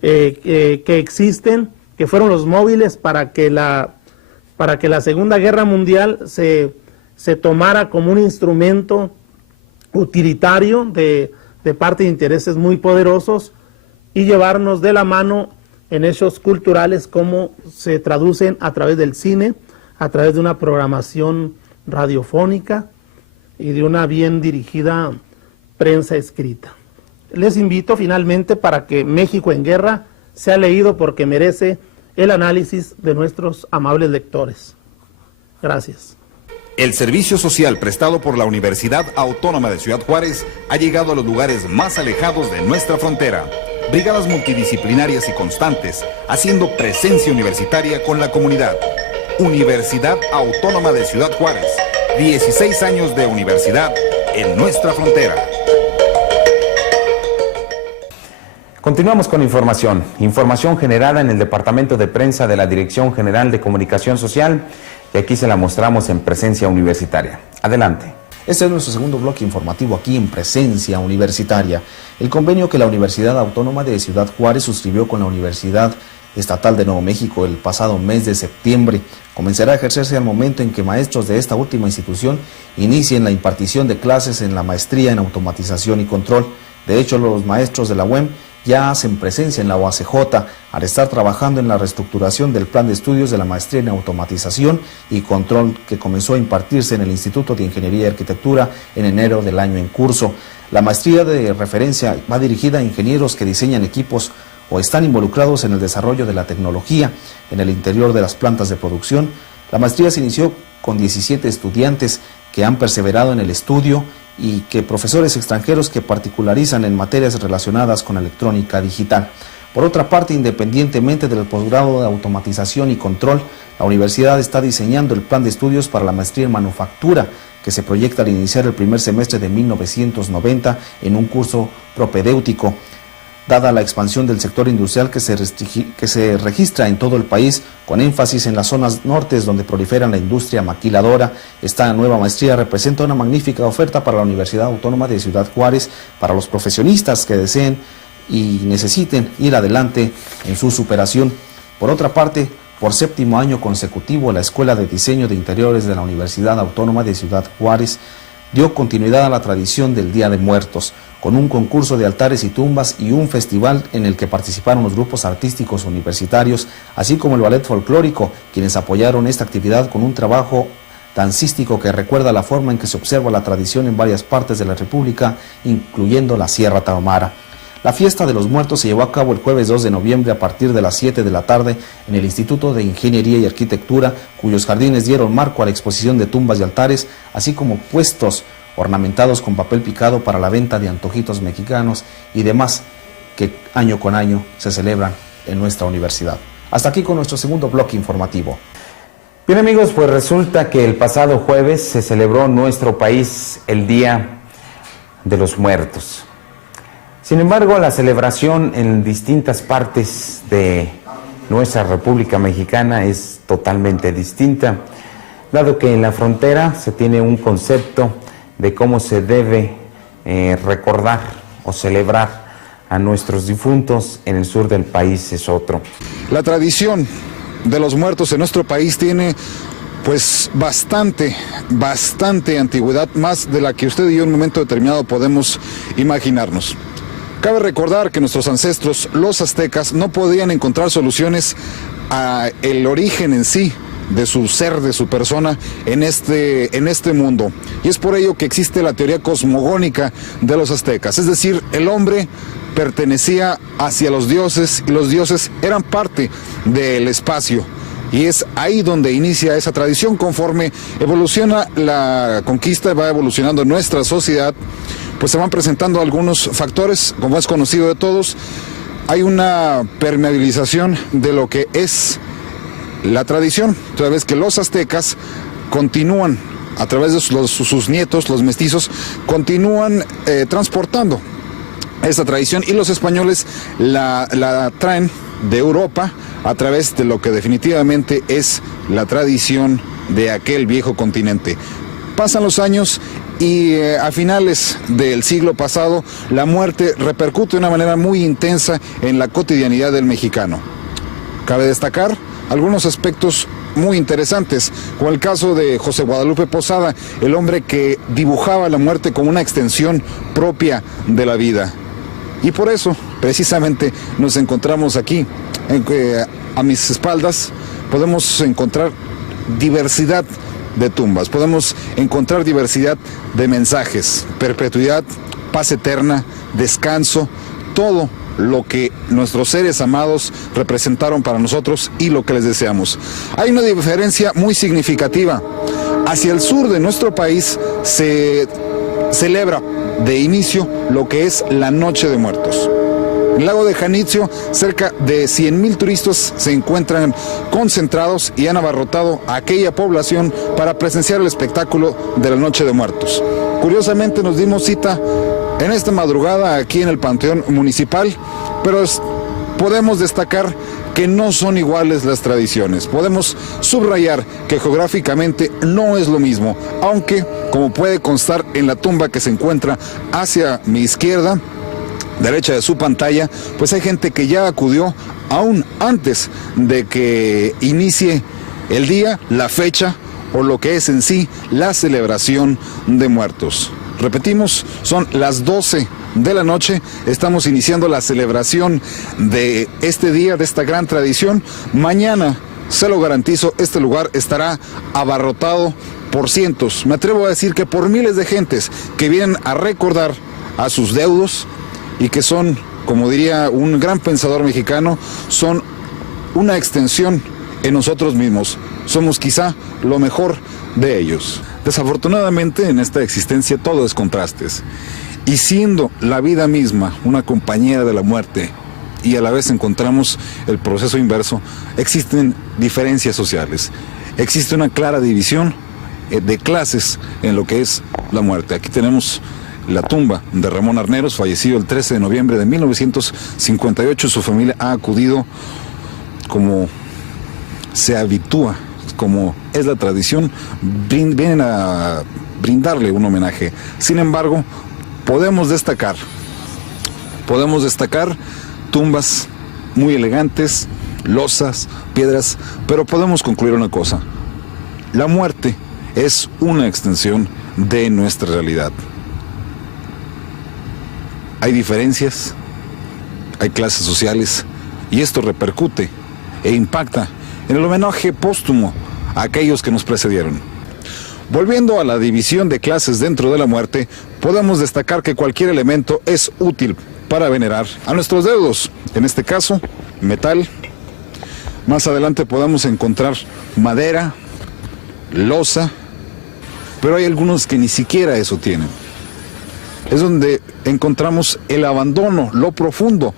que existen, que fueron los móviles para que la Segunda Guerra Mundial se tomara como un instrumento utilitario de parte de intereses muy poderosos, y llevarnos de la mano en hechos culturales como se traducen a través del cine, a través de una programación radiofónica y de una bien dirigida prensa escrita. Les invito finalmente para que México en Guerra sea leído, porque merece el análisis de nuestros amables lectores. Gracias. El servicio social prestado por la Universidad Autónoma de Ciudad Juárez ha llegado a los lugares más alejados de nuestra frontera. Brigadas multidisciplinarias y constantes, haciendo presencia universitaria con la comunidad. Universidad Autónoma de Ciudad Juárez, 16 años de universidad en nuestra frontera. Continuamos con información generada en el Departamento de Prensa de la Dirección General de Comunicación Social, y aquí se la mostramos en Presencia Universitaria. Adelante. Este es nuestro segundo bloque informativo aquí en Presencia Universitaria. El convenio que la Universidad Autónoma de Ciudad Juárez suscribió con la Universidad Estatal de Nuevo México el pasado mes de septiembre comenzará a ejercerse al momento en que maestros de esta última institución inicien la impartición de clases en la maestría en automatización y control. De hecho, los maestros de la UEM ya hacen presencia en la OACJ al estar trabajando en la reestructuración del plan de estudios de la maestría en automatización y control, que comenzó a impartirse en el Instituto de Ingeniería y Arquitectura en enero del año en curso. La maestría de referencia va dirigida a ingenieros que diseñan equipos o están involucrados en el desarrollo de la tecnología en el interior de las plantas de producción. La maestría se inició con 17 estudiantes que han perseverado en el estudio y que profesores extranjeros que particularizan en materias relacionadas con electrónica digital. Por otra parte, independientemente del posgrado de automatización y control, la universidad está diseñando el plan de estudios para la maestría en manufactura, que se proyecta al iniciar el primer semestre de 1990 en un curso propedéutico. Dada la expansión del sector industrial que se registra en todo el país, con énfasis en las zonas nortes donde prolifera la industria maquiladora, esta nueva maestría representa una magnífica oferta para la Universidad Autónoma de Ciudad Juárez, para los profesionistas que deseen y necesiten ir adelante en su superación. Por otra parte, por 7º año consecutivo, la Escuela de Diseño de Interiores de la Universidad Autónoma de Ciudad Juárez dio continuidad a la tradición del Día de Muertos, con un concurso de altares y tumbas y un festival en el que participaron los grupos artísticos universitarios, así como el ballet folclórico, quienes apoyaron esta actividad con un trabajo dancístico que recuerda la forma en que se observa la tradición en varias partes de la República, incluyendo la Sierra Tarahumara. La fiesta de los muertos se llevó a cabo el jueves 2 de noviembre a partir de las 7 de la tarde en el Instituto de Ingeniería y Arquitectura, cuyos jardines dieron marco a la exposición de tumbas y altares, así como puestos ornamentados con papel picado para la venta de antojitos mexicanos y demás que año con año se celebran en nuestra universidad. Hasta aquí con nuestro segundo bloque informativo. Bien amigos, pues resulta que el pasado jueves se celebró en nuestro país el Día de los Muertos. Sin embargo, la celebración en distintas partes de nuestra República Mexicana es totalmente distinta, dado que en la frontera se tiene un concepto de cómo se debe recordar o celebrar a nuestros difuntos. En el sur del país es otro. La tradición de los muertos en nuestro país tiene pues bastante antigüedad, más de la que usted y yo en un momento determinado podemos imaginarnos. Cabe recordar que nuestros ancestros, los aztecas, no podían encontrar soluciones a el origen en sí de su ser, de su persona en este mundo. Y es por ello que existe la teoría cosmogónica de los aztecas, es decir, el hombre pertenecía hacia los dioses y los dioses eran parte del espacio. Y es ahí donde inicia esa tradición. Conforme evoluciona la conquista, va evolucionando nuestra sociedad, pues se van presentando algunos factores, como es conocido de todos. Hay una permeabilización de lo que es la tradición, toda vez que los aztecas continúan, a través de sus nietos, los mestizos, continúan transportando esta tradición, y los españoles la traen de Europa a través de lo que definitivamente es la tradición de aquel viejo continente. Pasan los años y a finales del siglo pasado la muerte repercute de una manera muy intensa en la cotidianidad del mexicano. Cabe destacar algunos aspectos muy interesantes, como el caso de José Guadalupe Posada, el hombre que dibujaba la muerte como una extensión propia de la vida. Y por eso, precisamente, nos encontramos aquí, a mis espaldas, podemos encontrar diversidad de tumbas, podemos encontrar diversidad de mensajes, perpetuidad, paz eterna, descanso, todo lo que nuestros seres amados representaron para nosotros y lo que les deseamos. Hay una diferencia muy significativa. Hacia el sur de nuestro país se celebra de inicio lo que es la Noche de Muertos. En el lago de Janitzio, cerca de 100,000 turistas se encuentran concentrados y han abarrotado a aquella población para presenciar el espectáculo de la Noche de Muertos. Curiosamente nos dimos cita en esta madrugada aquí en el Panteón Municipal, pero podemos destacar que no son iguales las tradiciones. Podemos subrayar que geográficamente no es lo mismo, aunque, como puede constar en la tumba que se encuentra hacia mi izquierda, derecha de su pantalla, pues hay gente que ya acudió aún antes de que inicie el día, la fecha o lo que es en sí la celebración de muertos. Repetimos, son las 12 de la noche, estamos iniciando la celebración de este día, de esta gran tradición. Mañana, se lo garantizo, este lugar estará abarrotado por cientos, me atrevo a decir que por miles de gentes que vienen a recordar a sus deudos y que son, como diría un gran pensador mexicano, son una extensión en nosotros mismos. Somos quizá lo mejor de ellos. Desafortunadamente en esta existencia todo es contrastes. Y siendo la vida misma una compañera de la muerte y a la vez encontramos el proceso inverso, existen diferencias sociales. Existe una clara división de clases en lo que es la muerte. Aquí tenemos la tumba de Ramón Arneros, fallecido el 13 de noviembre de 1958. Su familia ha acudido, como se habitúa, como es la tradición, vienen a brindarle un homenaje. Sin embargo, podemos destacar tumbas muy elegantes, losas, piedras, pero podemos concluir una cosa: la muerte es una extensión de nuestra realidad. Hay diferencias, hay clases sociales, y esto repercute e impacta en el homenaje póstumo a aquellos que nos precedieron. Volviendo a la división de clases dentro de la muerte, podemos destacar que cualquier elemento es útil para venerar a nuestros deudos, en este caso, metal. Más adelante podemos encontrar madera, losa, pero hay algunos que ni siquiera eso tienen. Es donde encontramos el abandono, lo profundo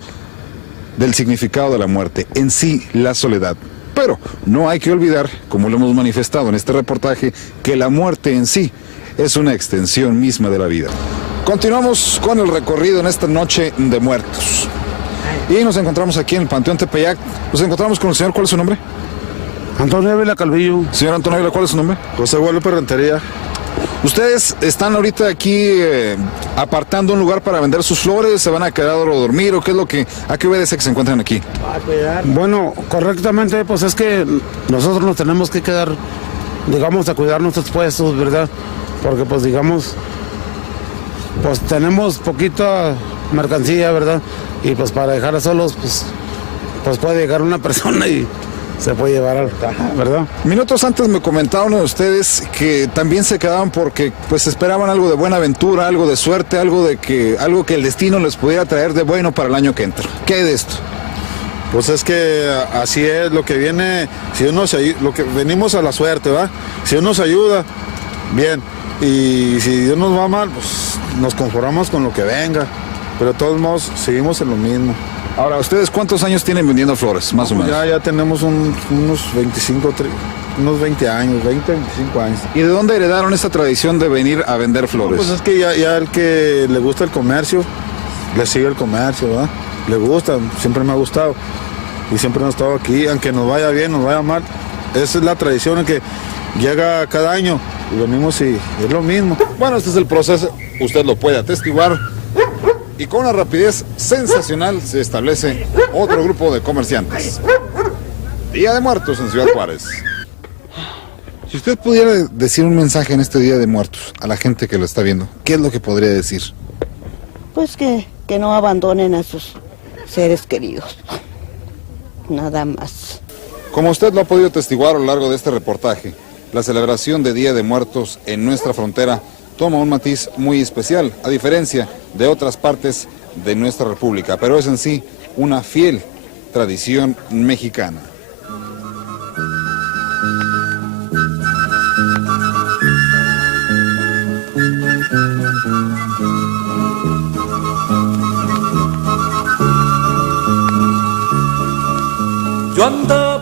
del significado de la muerte, en sí la soledad. Pero no hay que olvidar, como lo hemos manifestado en este reportaje, que la muerte en sí es una extensión misma de la vida. Continuamos con el recorrido en esta noche de muertos. Y nos encontramos aquí en el Panteón Tepeyac. Nos encontramos con el señor, ¿cuál es su nombre? Antonio Ávila Calvillo. Señor Antonio Ávila, ¿cuál es su nombre? José Guadalupe Rentería. Ustedes están ahorita aquí apartando un lugar para vender sus flores, ¿se van a quedar a dormir o qué es lo que, a qué obedece que se encuentran aquí? Bueno, correctamente, pues es que nosotros nos tenemos que quedar, digamos, a cuidar nuestros puestos, ¿verdad? Porque pues digamos, pues tenemos poquita mercancía, ¿verdad? Y pues para dejarla solos, pues puede llegar una persona y se puede llevar al caja, ¿verdad? Minutos antes me comentaban ustedes que también se quedaban porque pues esperaban algo de buena aventura, algo de suerte, algo que el destino les pudiera traer de bueno para el año que entra. ¿Qué hay de esto? Pues es que así es lo que viene, si uno lo que venimos a la suerte, ¿va? Si uno se ayuda, bien, y si Dios nos va mal, pues nos conformamos con lo que venga, pero de todos modos seguimos en lo mismo. Ahora, ¿ustedes cuántos años tienen vendiendo flores, más o menos? Ya tenemos unos 25, unos 20 años, 20, 25 años. ¿Y de dónde heredaron esta tradición de venir a vender flores? Pues es que ya el que le gusta el comercio, le sigue el comercio, ¿verdad? Le gusta, siempre me ha gustado. Y siempre hemos estado aquí, aunque nos vaya bien, nos vaya mal. Esa es la tradición en que llega cada año y venimos y es lo mismo. Bueno, este es el proceso, usted lo puede atestiguar. Y con una rapidez sensacional se establece otro grupo de comerciantes. Día de Muertos en Ciudad Juárez. Si usted pudiera decir un mensaje en este Día de Muertos a la gente que lo está viendo, ¿qué es lo que podría decir? Pues que no abandonen a sus seres queridos. Nada más. Como usted lo ha podido atestiguar a lo largo de este reportaje, la celebración de Día de Muertos en nuestra frontera toma un matiz muy especial, a diferencia de otras partes de nuestra república, pero es en sí una fiel tradición mexicana. Yo andaba